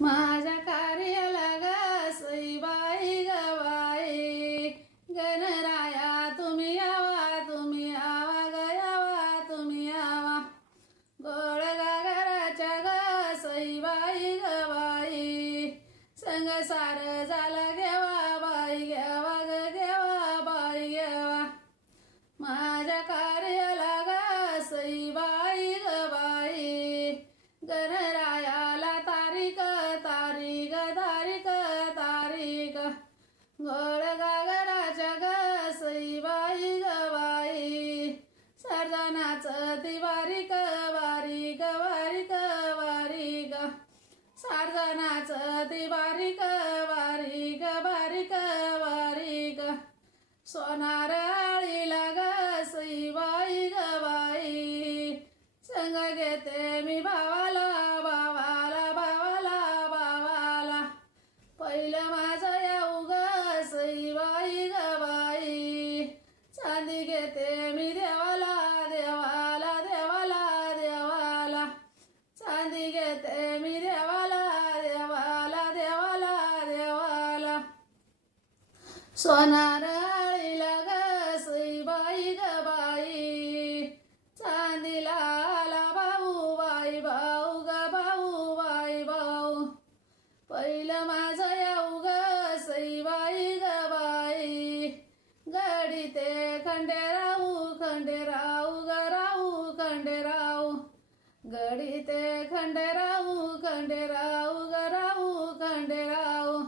माझ्या कार्याला ग बाई गवाई. गणराया तुम्ही यावा तुम्ही आवा गयावा तुम्ही यावा. गोळ गागराच्या ग सईबाई गवाई. संग सार सोनाराळीला आळीला बाई ग बाई. चांदीला आला भाऊ बाई भाऊ ग भाऊ बाई भाऊ. पहिलं माझं येऊ ग सईबाई ग बाई. गडी ते खंडे राहू खंडे राहू ग राहू खंडे राहू. गडी ते खंडे राहू खंडे राहू ग राहू खंडे राहू.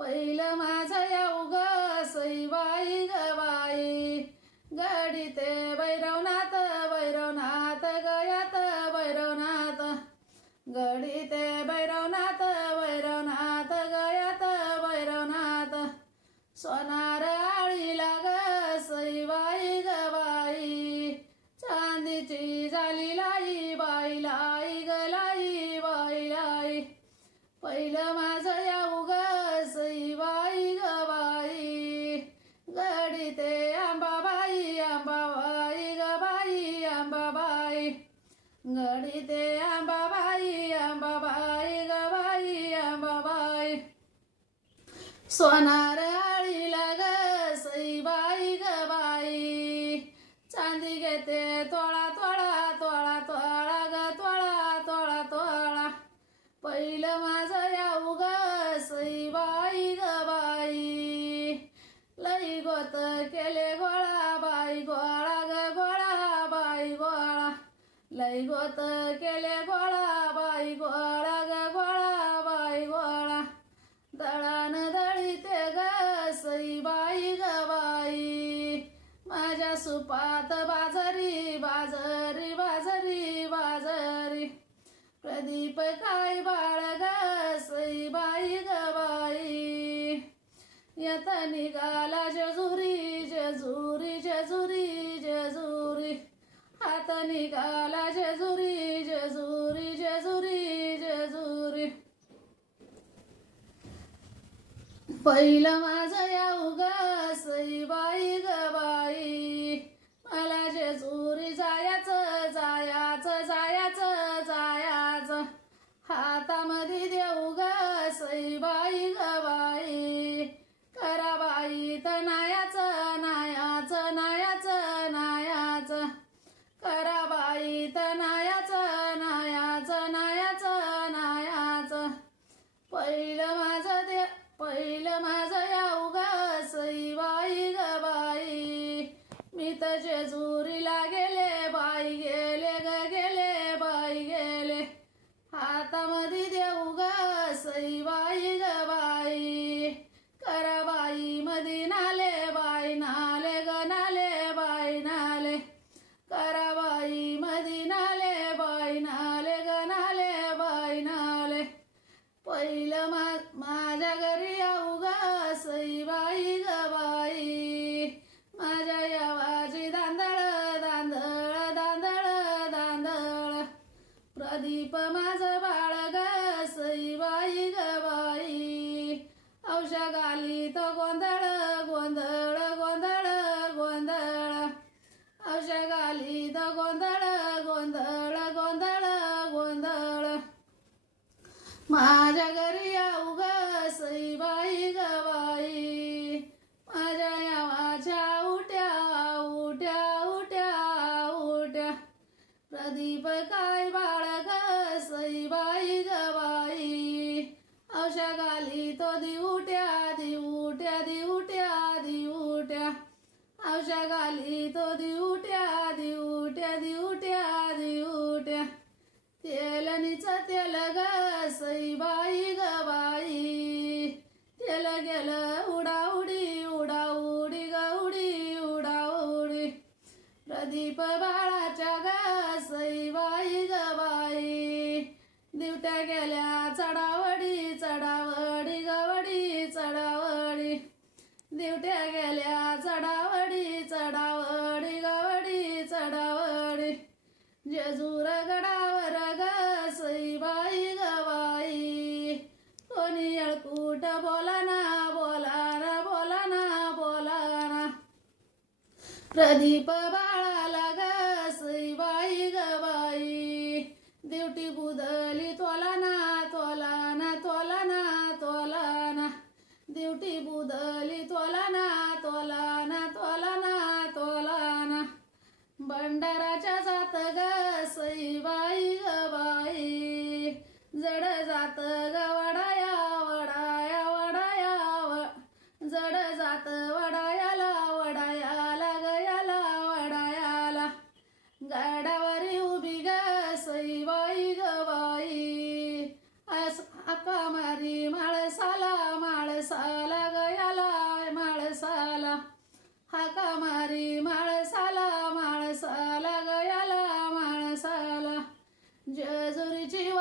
पहिलं माझं येऊ ग सईबाई ग बाई. गडी ते भैरवनाथ भैरवनाथ गयात भैरवनाथ. गडी गडीते आंबाबाई आंबाबाई ग आंबाबाई. सोनार गोत केले गोळा बाई गोळा ग गोळा बाई गोळा. दळान दळीते ग सईबाई ग बाई. माझ्या सुपात बाजरी बाजरी बाजरी बाजरी. प्रदीप काय बाळ ग सईबाई ग बाई. यत निघाला जेजुरी जेजुरी जेजुरी जेजुरी. हात निघाला जेजुरी जेजुरी जेजुरी जेजुरी. पहिलं माझं येऊ ग सईबाई ग बाई. मला जेजुरी जायाचं जायाचं जायाचं जायाचं. हाता माझ्या घरी अवघासई बाई गवाई माझ्या यावाच्या उठ्या उठ्या उठ्या उठ्या. प्रदीप काय बाळग सई बाई गवाई औषा घाली तो दिवट्या दिवट्या दिवट्या उठ्या औषा घाली तो दिवट्या ప్రదీప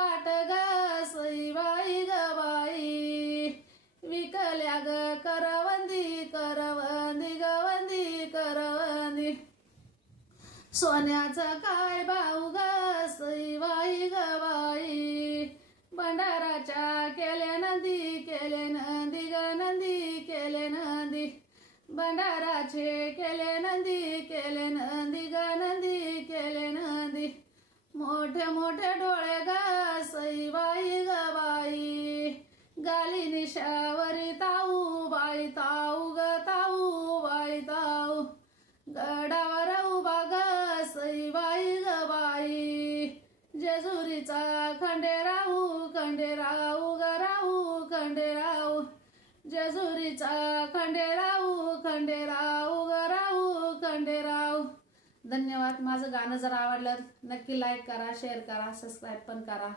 वाट सईबाई गवाई विकल्या ग करवंदी करवंदी गवंदी करवंदी. सोन्याचा का जेजुरीचा खंडेराव खंडेराव गराव खंडेराव. धन्यवाद. माझं गाणं जर आवडलं नक्की लाईक करा शेअर करा सबस्क्राईब पण करा.